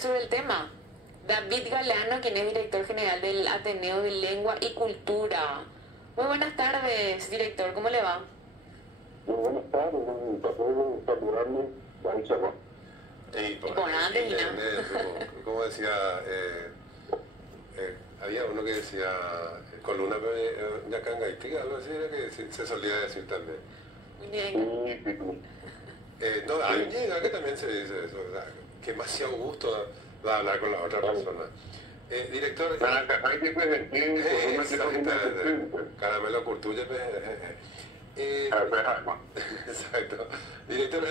sobre el tema. David Galeano, quien es director general del Ateneo de Lengua y Cultura. Muy buenas tardes, director, ¿cómo le va? Muy buenas tardes, un placer saludarle, Juan Chava. Y por antes, y nada. Como decía, había uno que decía, columna yacangaitiga, algo así era que se solía decir también. No, hay un llega que también se dice eso, ¿verdad? Que demasiado gusto da hablar con la otra persona. Director... Caramelo Curtuye. Exacto. Director,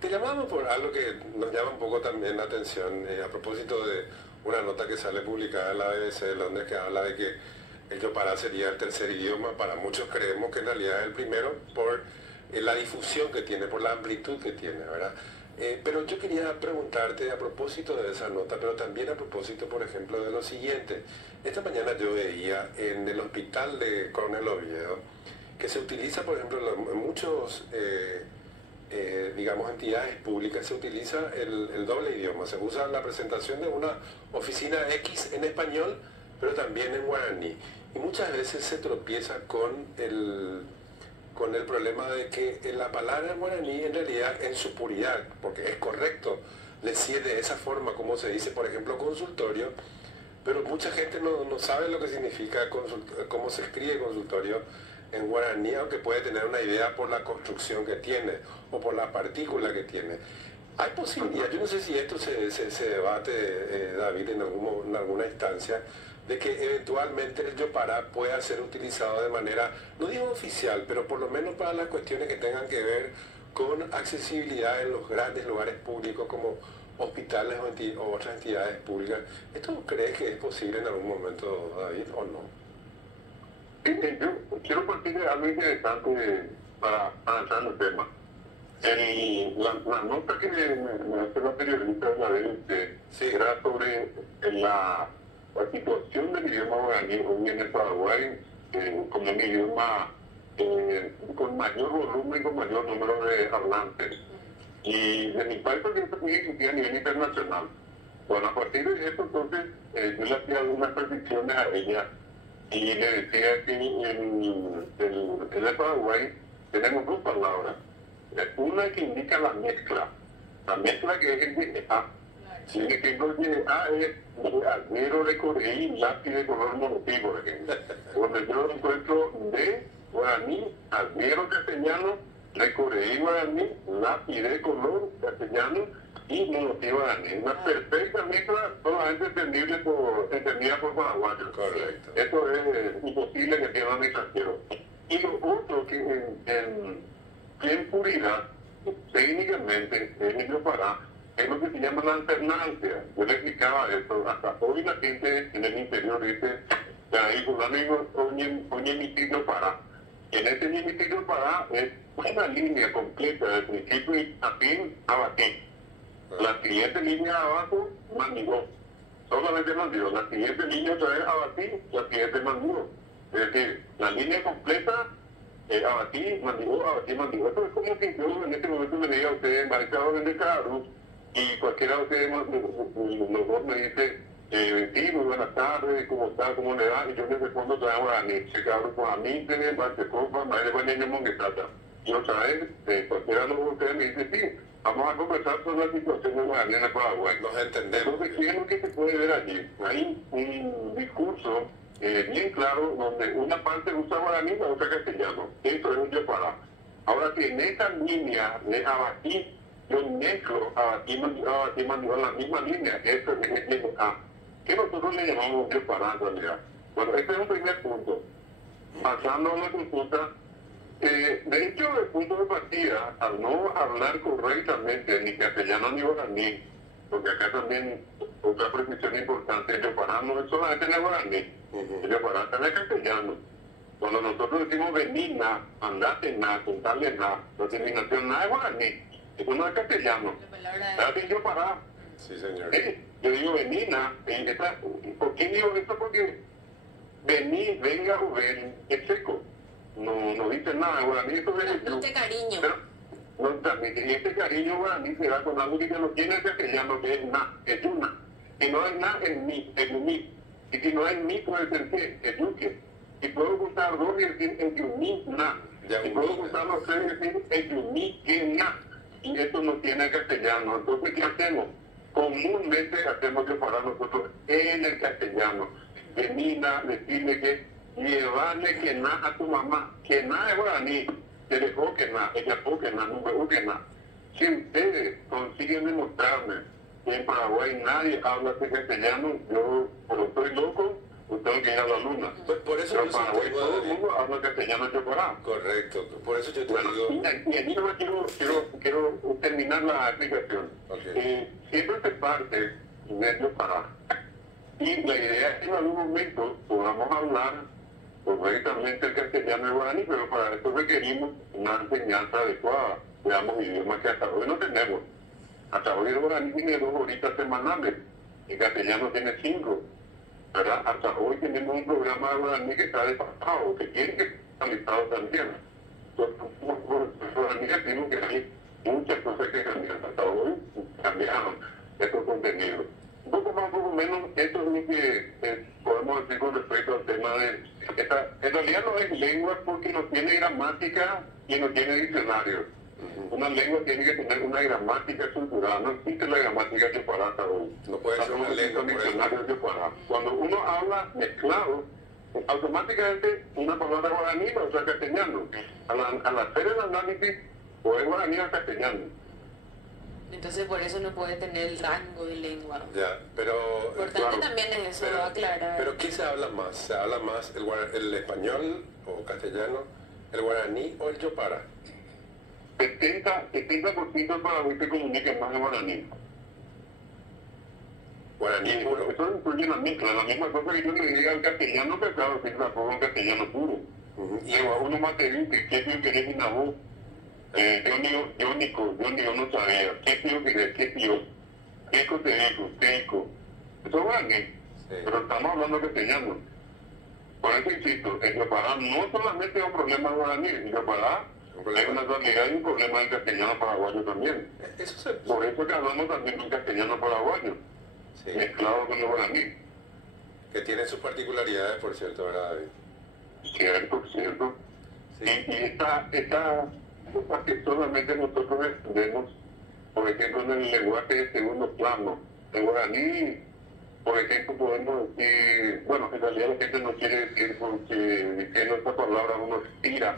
te llamamos por algo que nos llama un poco también la atención, a propósito de una nota que sale publicada en la BBC de Londres que habla de que el Yopara sería el tercer idioma. Para muchos creemos que en realidad es el primero por la difusión que tiene, por la amplitud que tiene, ¿verdad? Pero yo quería preguntarte a propósito de esa nota, pero también a propósito, por ejemplo, de lo siguiente. Esta mañana yo veía en el hospital de Coronel Oviedo que se utiliza, por ejemplo, en muchos, digamos, entidades públicas, se utiliza el doble idioma. Se usa la presentación de una oficina X en español, pero también en guaraní. Y muchas veces se tropieza con el problema de que la palabra guaraní en realidad en su puridad, porque es correcto decir de esa forma como se dice, por ejemplo, consultorio, pero mucha gente no sabe lo que significa cómo se escribe consultorio en guaraní, aunque puede tener una idea por la construcción que tiene o por la partícula que tiene. Hay posibilidad, yo no sé si esto se debate, David, en alguna instancia, de que eventualmente el Yopara pueda ser utilizado de manera, no digo oficial, pero por lo menos para las cuestiones que tengan que ver con accesibilidad en los grandes lugares públicos como hospitales o otras entidades públicas. ¿Esto crees que es posible en algún momento, David, o no? Yo quiero partir de algo interesante para entrar en el tema. La nota que me hace la periodista de la BBC era sobre la situación del idioma guaraní hoy en el Paraguay como un idioma con mayor volumen y con mayor número de hablantes. Y de mi parte también se puede discutir a nivel internacional. Bueno, a partir de eso, entonces, yo le hacía algunas predicciones a ella y le decía que en el Paraguay tenemos dos palabras. Una que indica la mezcla que es el DA. Si el ejemplo de A es almero de Coreí, lápiz de color monotipo, por ejemplo. Donde yo encuentro de guaraní, almero castellano, de Coreí guaraní, lápiz de color castellano y monotipo guaraní. Una perfecta mezcla solamente entendida por paraguayos. Correcto. Esto es imposible que entiendan extranjeros. Y lo otro que en puridad, técnicamente, en el Yopara, es lo que se llama la alternancia. Yo le explicaba esto, hasta hoy la gente en el interior dice, ahí fulano oye mi tío para. En este mi tío para es una línea completa de principio a fin a batir. La siguiente línea abajo, mandigó. Solamente mandigó. La siguiente línea otra vez a batir, la siguiente mandigó. Es decir, la línea completa abatí, mandigó. Esto es como si yo en este momento me diga a ustedes, embarcado en el carro, y cualquiera de ustedes, los dos me dice, sí, muy buenas tardes, ¿cómo está? ¿Cómo le va? Y yo le respondo, traemos a mí, se cabrón con a mí, tiene parte copa, madre, buen niño, monguetata. Y otra vez, cualquiera de ustedes me dice, sí, vamos a conversar sobre la situación de Guaraní en el Paraguay. Nos entendemos. Entonces, ¿qué es lo que se puede ver allí? Hay un discurso bien claro, donde una parte usa guaraní, la otra castellano. Esto es un Yopara. Ahora que en esa línea de abatí, yo mezclo abatí mandigo en la misma línea. Esto es el A. Que nosotros le llamamos Yopara en realidad. Bueno, este es un primer punto. Pasando a la consulta, de hecho, el punto de partida, al no hablar correctamente ni castellano ni guaraní, porque acá también otra precisión importante, el Yopara no es solamente en el guaraní, el Yopara está en el castellano. Cuando nosotros decimos venina, andate na, contarle na, la terminación na es guaraní, eso no es castellano. Date el Yopara. Sí, señor. Yo digo venina, ¿por qué digo esto? Porque venir, venga o ven, es seco. No dice nada, guaraní, eso es Este cariño. Pero, no transmite. Y este cariño guaraní se da con algo que ya no tiene el castellano, que es na, es una. Si no hay nada en mí, es mí. Y si no hay mí, puede ser que es yuque. Y puedo juntar dos y decir es yumí, na. Y puedo juntar los tres y decir es yumí, que na. Y esto no tiene castellano. Entonces, ¿qué hacemos? Comúnmente hacemos que para nosotros en el castellano. Venina, decirle que llevarle que na a tu mamá. Que na es guaraní. Se dejó que na, ella fue que na, no fue que na. Si ustedes consiguen demostrarme que en Paraguay nadie habla ese castellano, yo, como estoy loco, pues tengo que ir a la luna. Por eso pero yo Paraguay todo el mundo habla castellano chocorá. Correcto, por eso yo te Bueno, digo... y aquí no quiero terminar la explicación. Okay. Siempre se parte de Chocorá. Y la idea es que en algún momento podamos hablar correctamente el castellano y el guaraní, pero para eso requerimos una enseñanza adecuada de ambos idiomas que hasta hoy no tenemos. Hasta hoy el guaraní tiene 2 horitas semanales, el castellano tiene 5, ¿verdad? Hasta hoy tenemos un programa de guaraní que está desfasado, que tiene que estar actualizado también. Entonces, los guaraníes decimos que hay muchas cosas que cambian. Hasta hoy cambiaron estos contenidos. Un poco más, un poco menos, esto es lo que podemos decir con respecto al tema de... en realidad no es lengua porque no tiene gramática y no tiene diccionario. Una lengua tiene que tener una gramática estructurada. No existe la gramática chocorá hoy. No puede ser una lengua diccionario chocorá. Cuando uno habla mezclado, automáticamente una palabra guaraní va a usar castellano. Al hacer el análisis, o es guaraní o castellano. Entonces por eso no puede tener el rango de lengua. Ya, pero... Importante claro, también es eso, aclarar. Pero ¿qué se habla más? ¿Se habla más el español o castellano, el guaraní o el yopara? 70% para hoy se comunica más en guaraní. Guaraní Y puro. eso incluye la mezcla, la misma cosa que yo le diga al castellano, que claro, que tampoco un castellano puro. Y a uno más te dice, ¿qué tío querés en la voz? Yo no sabía, ¿qué tío querés? ¿Qué tío? ¿Qué hijo te dijo? ¿Qué hijo? Eso es guaraní, pero estamos hablando castellano. Por eso insisto, el Chocorá no solamente es un problema guaraní, el Chocorá es una realidad y un problema del castellano paraguayo también. Por eso que hablamos también de un castellano paraguayo, mezclado con el guaraní. Que tiene sus particularidades, por cierto, ¿verdad, David? Cierto. Sí. Y esta que solamente nosotros entendemos, por ejemplo, en el lenguaje de segundo plano. El guaraní, por ejemplo, podemos decir, bueno, en realidad la gente no quiere decir porque diciendo esta palabra uno estira,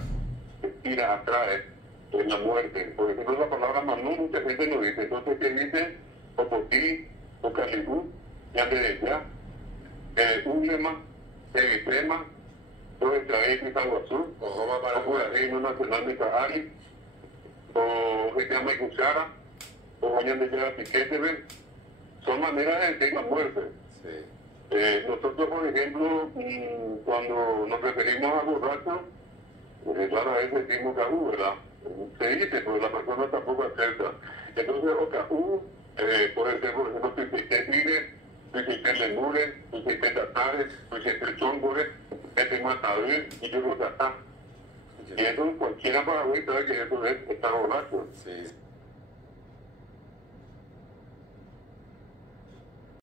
atrae, en la muerte. Por ejemplo, la palabra manú mucha gente no dice. Entonces, ¿qué dice? Opotí, Ocalibú, Yandereya, Ulema, Evitrema, dos extraídos y Salvazú, Ojoma para o el Reino Nacional de Cajari, o se llama Icuchara, o Bañan de Yara Piquete, son maneras de decir la muerte. Sí. Nosotros, por ejemplo, cuando nos referimos a borracho, rara vez decimos caú, ¿verdad? Se dice, pero la persona tampoco acepta. Entonces, o caú, puede ser, por ejemplo, Tuiquete, Tuiquete Lemure, Tuiquete Tatares, Tuiquete Chongore, Tuiquete Matador y yo no tatá. Y eso cualquiera para hoy sabe que eso es estar borracho. Sí.